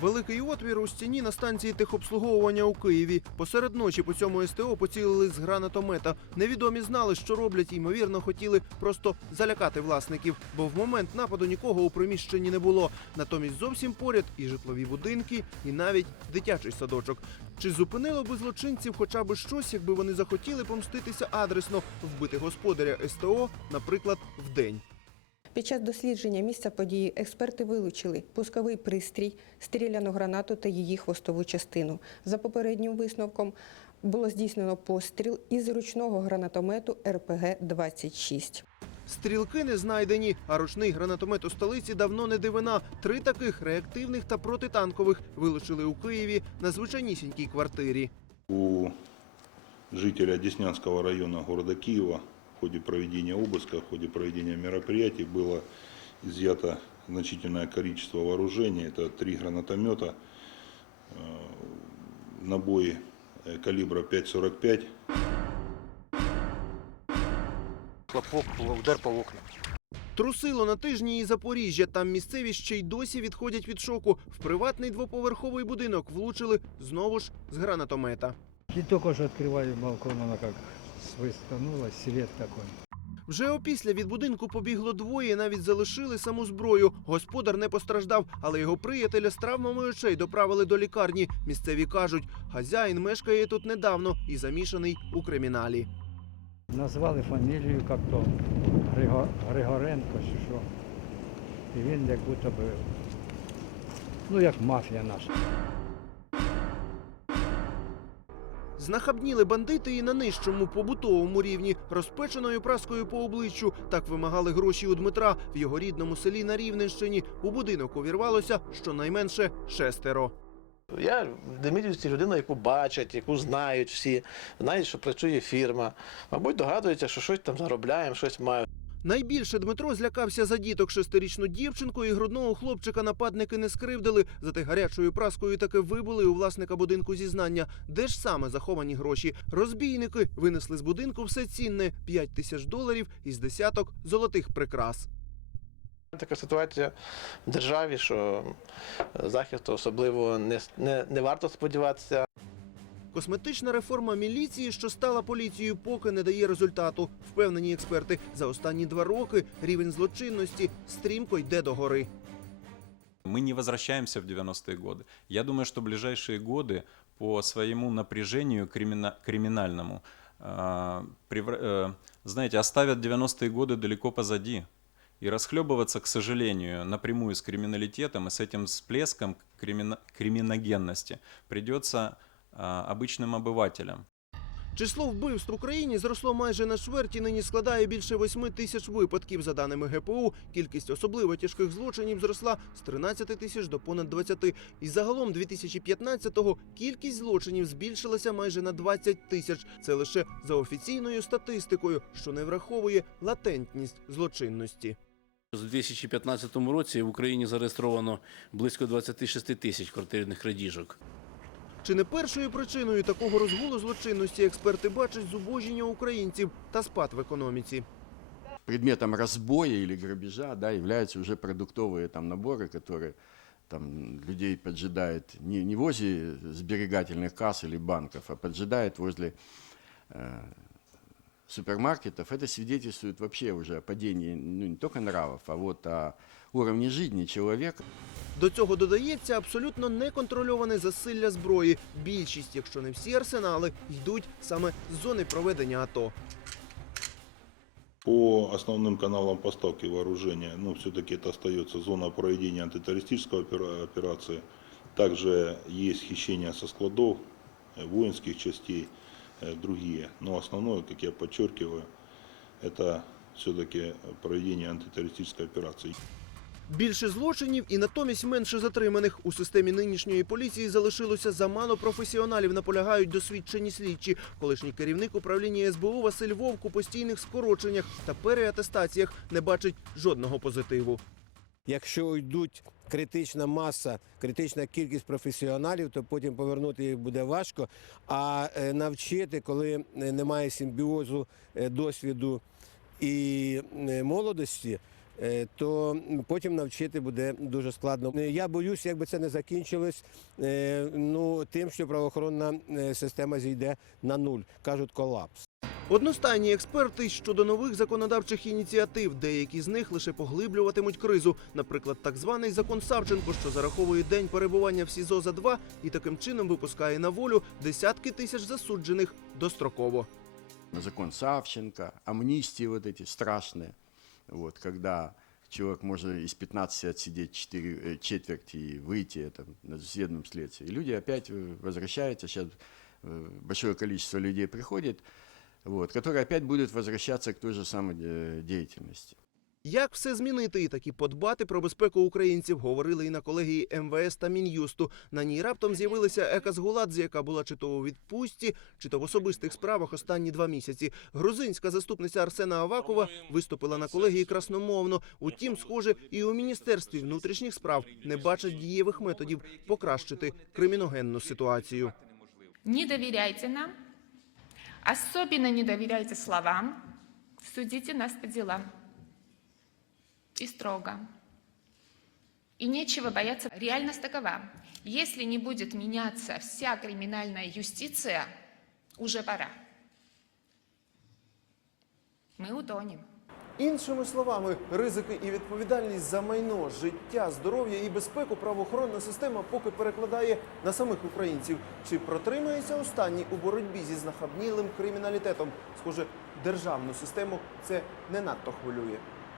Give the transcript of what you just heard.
Великий отвір у стіні на станції техобслуговування у Києві. Посеред ночі по цьому СТО поцілили з гранатомета. Невідомі знали, що роблять, і, ймовірно, хотіли просто залякати власників, бо в момент нападу нікого у приміщенні не було. Натомість зовсім поряд і житлові будинки, і навіть дитячий садочок. Чи зупинило би злочинців хоча б щось, якби вони захотіли помститися адресно, вбити господаря СТО, наприклад, вдень? Під час дослідження місця події експерти вилучили пусковий пристрій, стріляну гранату та її хвостову частину. За попереднім висновком було здійснено постріл із ручного гранатомету РПГ-26. Стрілки не знайдені, а ручний гранатомет у столиці давно не дивина. Три таких реактивних та протитанкових вилучили у Києві на звичайнісінькій квартирі. У жителя Деснянского района города Киева в ходе проведения обыска, в ходе проведения мероприятий было изъято значительное количество вооружения. Это три гранатомета, э, набои э, калибра 5,45, Хлопок, удар по окнам. Трусило на тижні і Запоріжжя. Там місцеві ще й досі відходять від шоку. В приватний двоповерховий будинок влучили знову ж з гранатомета. И только что открывали балкон, она как свистанула, свет такой. Вже опісля від будинку побігло двоє, навіть залишили саму зброю. Господар не постраждав, але його приятеля з травмами очей доправили до лікарні. Місцеві кажуть, хазяїн мешкає тут недавно і замішаний у криміналі. Назвали фамілію як-то Григо- Григоренко чи що. І він як будто би, ну як мафія наша. Знахабніли бандити і на нижчому побутовому рівні, розпеченою праскою по обличчю. Так вимагали гроші у Дмитра в його рідному селі на Рівненщині. У будинок увірвалося щонайменше шестеро. Я в Демидівці людина, яку бачать, яку знають всі, знають, що працює фірма. Мабуть, догадуються, що щось там заробляємо, щось маю. Найбільше Дмитро злякався за діток шестирічну дівчинку і грудного хлопчика нападники не скривдили. Зате гарячою праскою таки вибули у власника будинку зізнання. Де ж саме заховані гроші? Розбійники винесли з будинку все цінне 5 тисяч доларів із десяток золотих прикрас. Така ситуація в державі, що захисту особливо не, не, не варто сподіватися. Косметична реформа міліції, що стала поліцією, поки не дає результату. Впевнені експерти, за останні два роки рівень злочинності стрімко йде до гори. Мы не возвращаемся в 90-е годы. Я думаю, что ближайшие годы по своему напряжению кримина- криминальному, а, превра- э, знаете, оставят 90-е годы далеко позади. И расхлебываться, к сожалению, напрямую с криминалитетом и с этим всплеском кримина- криминогенности придется а, обычным обывателям. Число вбивств в Україні зросло майже на чверть і нині складає більше 8 тисяч випадків. За даними ГПУ, кількість особливо тяжких злочинів зросла з 13 тисяч до понад 20. І загалом 2015-го кількість злочинів збільшилася майже на 20 тисяч. Це лише за офіційною статистикою, що не враховує латентність злочинності. У 2015 році в Україні зареєстровано близько 26 тисяч квартирних крадіжок. Чи не першою причиною такого розгулу злочинності експерти бачать зубожіння українців та спад в економіці? предметом разбоя или грабежа да, являются уже продуктовые там, наборы, которые там, людей поджидают не, не возле сберегательных касс или банков, а поджидают возле э, супермаркетов. Это свидетельствует вообще уже о падении ну, не только нравов, а вот о уровне жизни человека. До цього додається абсолютно неконтрольоване засилля зброї. Більшість, якщо не всі арсенали, йдуть саме з зони проведення АТО. По основным каналам поставки вооружения, ну, все-таки это остается зона проведения антитеррористической опера- операции. Также есть хищение со складов, э, воинских частей, э, другие. Но основное, как я подчеркиваю, это все-таки проведение антитеррористической операции. Більше злочинів і натомість менше затриманих. У системі нинішньої поліції залишилося замало професіоналів, наполягають досвідчені слідчі. Колишній керівник управління СБУ Василь Вовк у постійних скороченнях та переатестаціях не бачить жодного позитиву. Якщо йдуть критична маса, критична кількість професіоналів, то потім повернути їх буде важко. А е, навчити, коли е, немає симбіозу е, досвіду і молодості, то потім навчити буде дуже складно. Е, Я боюся, якби це не закінчилось е, ну, тим, що правоохоронна е, система зійде на нуль, кажуть колапс. Одностайні експерти щодо нових законодавчих ініціатив. Деякі з них лише поглиблюватимуть кризу. Наприклад, так званий закон Савченко, що зараховує день перебування в СІЗО за два і таким чином випускає на волю десятки тисяч засуджених достроково. закон Савченко, амнистии вот эти страшные, вот, когда человек может из 15 отсидеть 4, э, четверть и выйти это, на судебном следствии. И люди опять э, возвращаются, сейчас э, большое количество людей приходит, вот, которые опять будут возвращаться к той же самой деятельности. Як все змінити і таки подбати про безпеку українців, говорили і на колегії МВС та Мін'юсту. На ній раптом з'явилася Ека Згуладзе, яка була чи то у відпустці, чи то в особистих справах останні два місяці. Грузинська заступниця Арсена Авакова виступила на колегії красномовно. Утім, схоже, і у міністерстві внутрішніх справ не бачать дієвих методів покращити криміногенну ситуацію. Не доверяйте нам, особенно не доверяйте словам, судите нас по делам. И строго. И нечего бояться. Реальность такова. Если не будет меняться вся криминальная юстиция, уже пора. Мы утонем. Іншими словами, ризики і відповідальність за майно, життя, здоров'я і безпеку правоохоронна система поки перекладає на самих українців. Чи протримається останній у боротьбі зі знахабнілим криміналітетом? Схоже, державну систему це не надто хвилює.